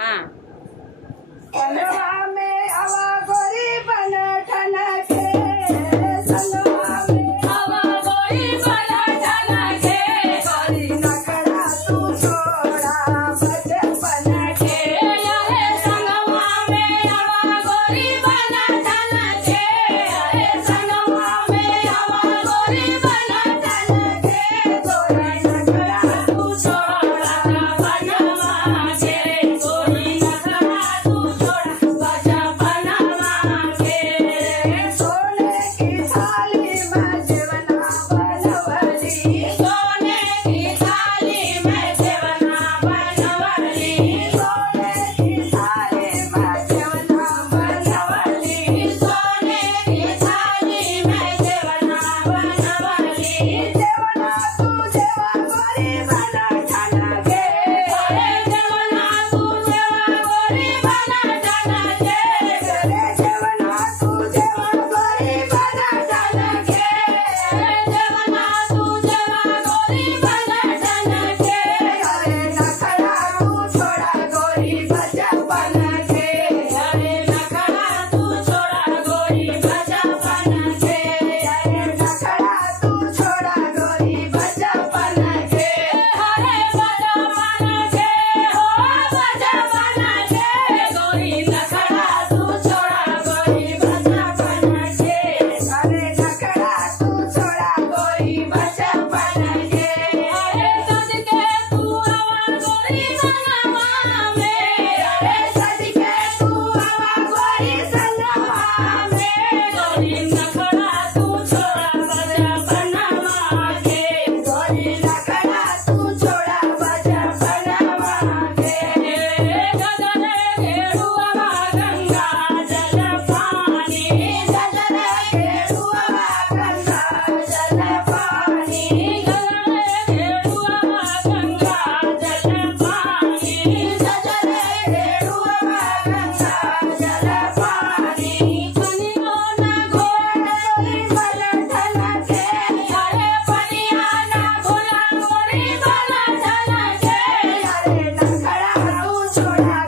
हाँ बनवा में हवा गोरी बन ठन के संगवा में हवा गोरी बन ठन के गोरी नखरा तू छोड़ा बचपन के अरे संगवा में हवा गोरी बन ठन के अरे संगवा में हवा गोरी बन ठन के गोरी नखरा तू छोड़ा बनवा के गोरी नखरा तू सोने की थाली में जेवना बनवली सोने की थाली में जेवना बनवली सोने की थाली में जेवना बनवली सोने की थाली में जेवना बनवली जेवना तू जेवा गोरी बना ठना के अरे जेवना तू जेवा गोरी बना ठना के अरे जेवना तू जेवा गोरी बना ठना के जेवना तू जेवा गोरी बना ठना के अरे नखरा तू छोड़ा गोरी बचपन के अरे नखरा तू छोड़ा गोरी बचपन के अरे नखरा तू छोड़ा गोरी बचपन के अरे बचपन के हो बचपन के गोरी नखरा तू छोड़ा गोरी बचपन के अरे नखरा तू छोड़ा गोरी बचपन के अरे सज के तू हवा गोरी संगवा में अरे सज के तू हवा गोरी संगवा में गोरी नखरा तू छोड़ा बचपनवा के गोरी नखरा तू छोड़ा बचपनवा के गगन घेरुआ गंगा जल पानी गगन घेरुआ गंगा जल पानी गगन घेरुआ गंगा जल पानी गगन घेरुआ गंगा जल पानी कनियो न घोड़ गोरी बन ठन के अरे पनिया न घोड़ा गोरी बन ठन के अरे नखरा तू छोड़ा